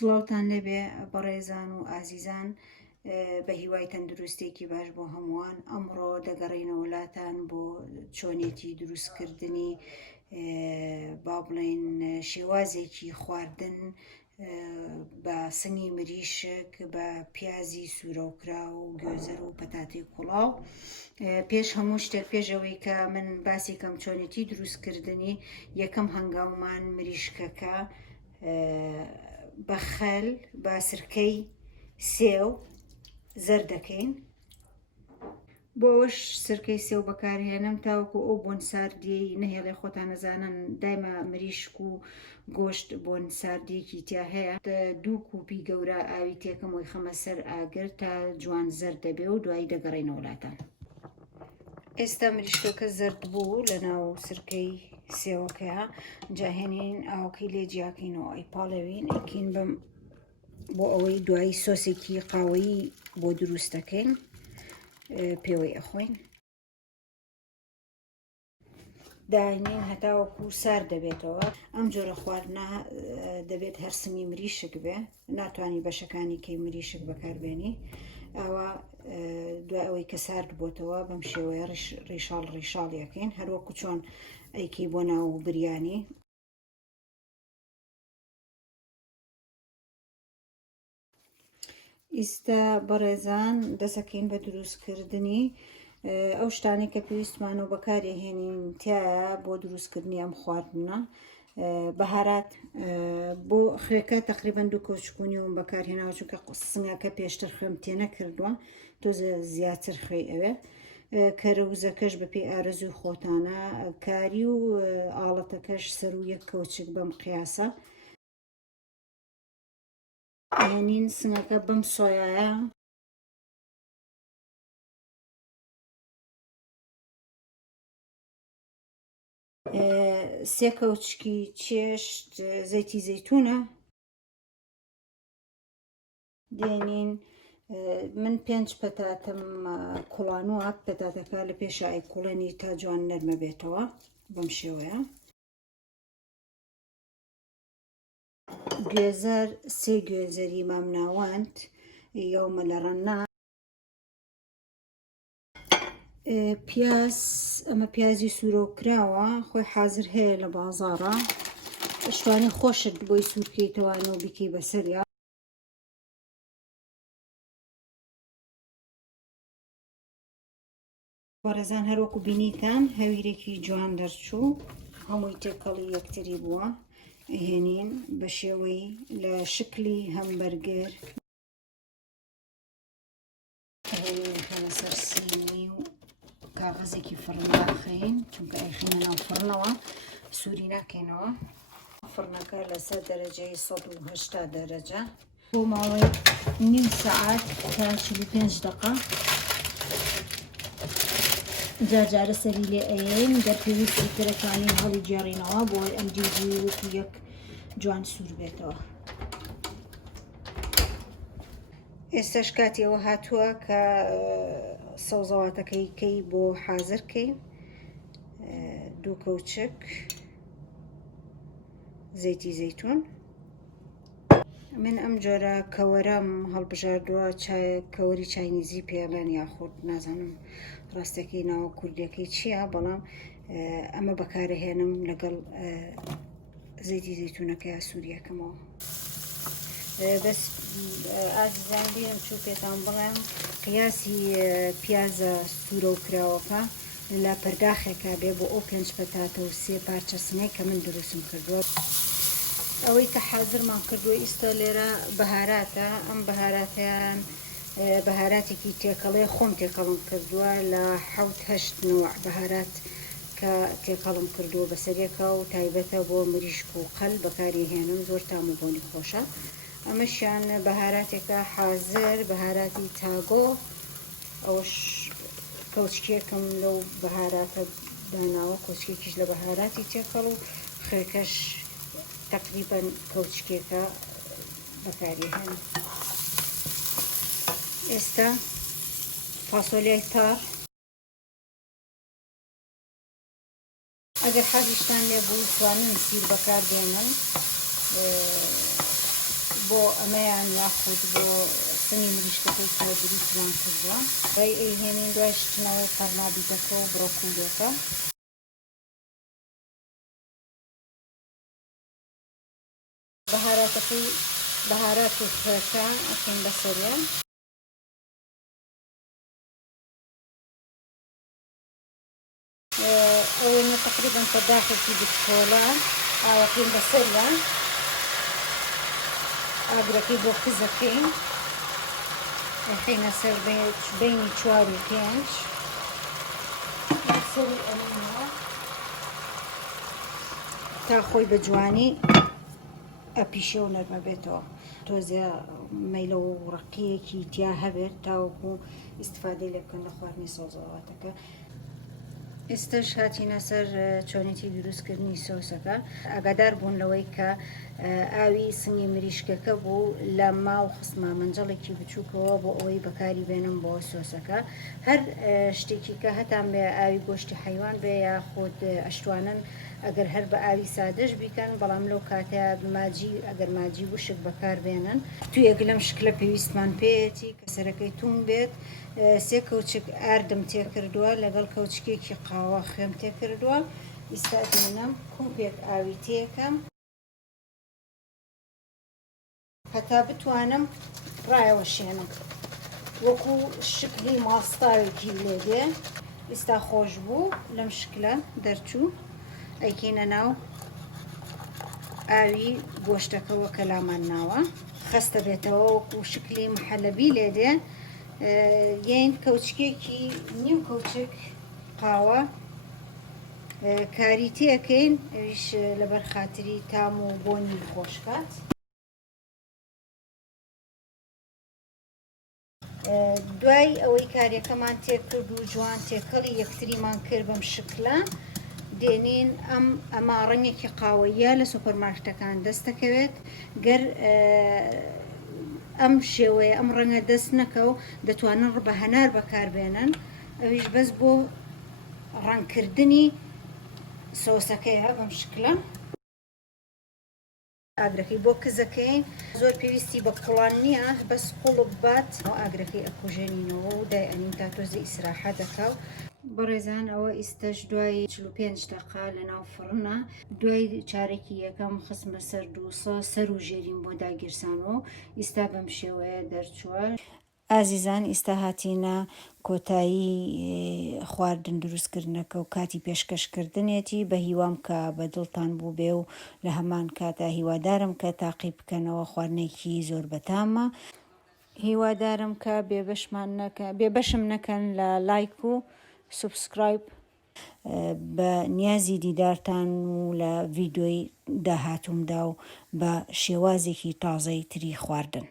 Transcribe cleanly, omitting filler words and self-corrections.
سڵاوتان لێبێ بەڕێزان و ئازیزان بە هیوای تەندروستێکی باش بۆ هەمووان. ئەمڕۆ دەگەڕێنە وڵاتان بۆ چۆنێتی دروستکردنی با بڵێن شێوازێکی خواردن بە سنگی مریشک بە پیازی سوورەوکرا و گوێزەر و پەتاتی کوڵاو. پێش هەموو شتێک پێشەوەی کە من باسی کەم چۆنێتی دروستکردنی، یەکەم هەنگاومان مریشکەکە بە خەل بە سرکەی سێو زەر دەکەین. بۆ ئەوەش سرکەی سێو بەکارهێنم تاوەکو ئەو بۆن ساردیەی نەهێڵێ. خۆتان نەزانن دایما مریشک و گۆشت بۆن ساردیەکی تیا هەیە. 2 کوپی گەورە ئاوی تێکم وی خەمە سەر ئاگر تا جوان زەر دەبێ و دوایی دەگەڕێنە وڵاتان. ئێستا مریشکەکە زەرد بوو لە ناو سرکەی سێوەکەیە، جاهێنین ئاوەکەی لێ جیاکەینەوە، ئەیپاڵەوین ئەکەین بەم بۆ ئەوەی دوایی سۆسێکی قاوەیی بۆ دروست دەکەین، پێوەی ئەخۆین داینین هەتاوەکو سار دەبێتەوە. ئەم جۆرە خواردنە دەبێت هەرسمی مریشک بێ، ناتوانانی بەشەکانی کەی مریشک بەکاربێنی. ئەوە دوای ئەوەی کە سارد بۆتەوە بەم شێوەیە ڕیشاڵ ڕیشاڵیەکەین، هەروەکو چۆن ئەیکەی بۆ ناو بریانی. ئیستا بەڕێزان دەسەکەین بە دروستکردنی ئەو شتانی کە پێویستمانەوە بەکارهێنین تایە بۆ دروستکردنی ئەم خواردنە. بەهارات بۆ خوێکە تقریبا 2 کۆچکونی و بەکارهێناوە، چونکە سنگەکە پێشتر خوێم تێ نەکردووە، تۆزە زیاتر خوێ ئەوێ. کەرەوزەکەش بەپێی ئارەزوی خۆتانە، کاری و ئاڵەتەکەش سەر و 1 کەوچک بەم قیاسە. هێنین سنگەکە بەم سۆیایە سێ کەوچکی چێشت زەیتی زەیتونە دێنین. من 5 پەتاتم کوڵانووە، پەتاتەکە لە پێشایی کوڵێنی تا جوان نەرمە بێتەوە بەم شێوەیە. گوێزەر 3 گوێزەری مامناوەند یاومە لە ڕەننا. پیاز، ئەمە پیازی سوورەوکراوە، خۆی حازر هەیە لە بازاڕە، شتوانی خۆشت بۆی سوورکەیتەوانەوە بیکەی بەسەریا. بەڕێزان هەروەکو بینیتان هەویرێکی جوان دەرچوو، هەمووی تێکەڵی یەکتری بووە. هێنین بە شێوەی لە شکلی هەمبەرگەر خەنە سەر سینی و کاغەزێکی فڕنداخەین، چونکە ئەیخینە ناو فڕنەوە، سووری ناکەینەوە. فڕنەکە لەسەر دەرەجەی 180 دەرەجە بۆ ماوەی نیم سەعات تا 45 دقە. جارجارە سەری لێ ئەین، دەرپێویستی ترەکانی هەڵی جێڕینەوە بۆ ئەم جێجی وەکو یەک جوان سوور بێتەوە. ئێستاش کاتیەوە هاتووە کە سەوزەواتەکەی بۆ حازرکەین. 2 کەوچک زەیتی زەیتون. من ئەم جۆرە کەوەرەم هەڵبژاردووە، کەوەری چاینیزی پێڵێن یاخود نازانم ڕاستەکەی ناوە کوردیەکەی چییە، بەڵام ئەمە بەکارهێنم لەگەڵ زەیتی زەیتونەکە سووریەکەمەوە. بەس ئازیزان بیرم چوو پێتان بڵێم قیاسی پیازە سوورەوکراوەکە لە پەرداخێکە بێ بۆ ئەو 5 پەتاتە و 3 پارچە سنەی کە من دروستم کردووە. ئەوەی کە حازرمان کردووە ئیستا لێرە بەهاراتە. ئەم بەهاراتیان بەهاراتێکی تێکەڵێ خۆم تێکەڵم کردووە لە 7-8 نوع بەهارات کە تێکەڵم کردووە بەسەرێکە و تایبەتە بۆ مریشک و قەل بەکاریهێنم، زۆر تام و بۆنی خۆشە. ئەمەشیان بەهاراتێکە حازر، بەهاراتی تاگۆ، ئەوش کەوچکێکم لەو بەهاراتە داناوە، کۆچکێکیش لە بەهاراتی تێکەڵ و خوێکەش تقریبا کەوچکێکە بەکارهێن. ئێستا فاسۆلیای تار، ئەگەر حەزیشتان لێ بوو توانن سیر بەکاربێنن، بۆ ئەمەیان یاخود بۆ سنی مریشکەکەی کە دروستمان کردووە ڕێی ئەیهێنین دوای شتنەوەی قەرنابیتەکە و برۆکولیەکە بەهارات و فرەکە ئەکەین بەسەریان ئەوێنە تقریبا پەرداخێکی بچکۆڵە ئاوەکەین بەسەریان ئاگرەکەی بۆ کزەکەین ئەخینە سەر بینی 4 و 5 سەری ئەمینەوە تا خۆی بە جوانی ئەپیشە و نەرمە بێتەوە تۆزە مەیلە و ڕقیەکی تیا هەبێت تاوەکو ئیستفادەی لێ بکەن لە خواردنی سۆزەواتەکە ئێستش هاتیینە سەر چۆنێتی دروستکردنی سۆسەکە ئاگادار بوون لەوەی کە ئاوی سنگی مریشکەکە بوو لە ماو خستمە منجەڵێکی بچووکەوە بۆ ئەوەی بەکاری بێنم بۆ سۆسەکە هەر شتێکی کە هەتان بێ ئاوی گۆشتی حیوان بێ یا خۆت ئەشتوانن ئەگەر هەر بە ئاوی سادەش بیکەن بەڵام لەو کاتەیە ماجی ئەگەر ماجی وشک بەکار بێنن تو یەک لەم شکلە پێویستمان پێیەتی کە سەرەکەی توم بێت 3 کەوچک ئاردم تێکردووە لەگەڵ کەوچکێکی قاوە خوێم تێکردووە ئیستا دێنم کوپێک ئاوی تێکەم هەتا بتوانم ڕایەوەشێنم وەکو شکلی ماستاوێکی لێ دێ ئێستا خۆش بوو لەم شکلە دەرچوو ئەیکەینە ناو ئاوی گۆشتەکەەوە کە لامان ناوە خەستە بێتەوە وەکو شکلی محەلەبی لێ دێ یین کەوچکێکی نیم کەوچک قاوە کاری تێکەین ئەویش لەبەر خاتری تام و بۆنی خۆشکات دوای ئەوەی کاریەکەمان تێکرد و جوان تێکەڵی یەکتریمان کرد بەم شکلە دێنین ئەمە ڕەنگێکی قاوەیە لە سوپەرمارکتەکان دەستەکەوێت گەر ئەم شێوەیە ئەم ڕەنگە دەست نەکە و دەتوانن بە هەنار بەکاربێنن ئەویش بەس بۆ ڕەنکردنی سۆسەکەیە بەم شکلە ئاگرەکەی بۆ کزەکەین زۆر پێویستی بە قوڵان نییە بەس قوڵب بات ئاگرەکەی ئەکوژێنینەوە و دای ئەنین تا تۆزی ئیسراحە دەکاو بەڕێزان ئەوە ئیستەش دوای 45 دقا لە ناو فڕنە دوای چارێکی یەکەم خستمە سەر دووسە سەر و ژێرین بۆ داگیرسانەوە ئیستا بەم شێوەیە دەرچووە ئازیزان ئیستا هاتیینە کۆتایی خواردن دروستکردنەکە و کاتی پێشکەشکردنێتی بە هیوام کە بە دڵتان بوو بێ و لە هەمان کاتە هیوادارم کە تاقی بکەنەوە خواردنێکی زۆر بەتامە هیوادارم کە بێبەشم نەکەن لە لایک و سوبسکرایب بە نیازی دیدارتان و لە ڤیدۆی داهاتوومدا و بە شێوازێکی تازەی تری خواردن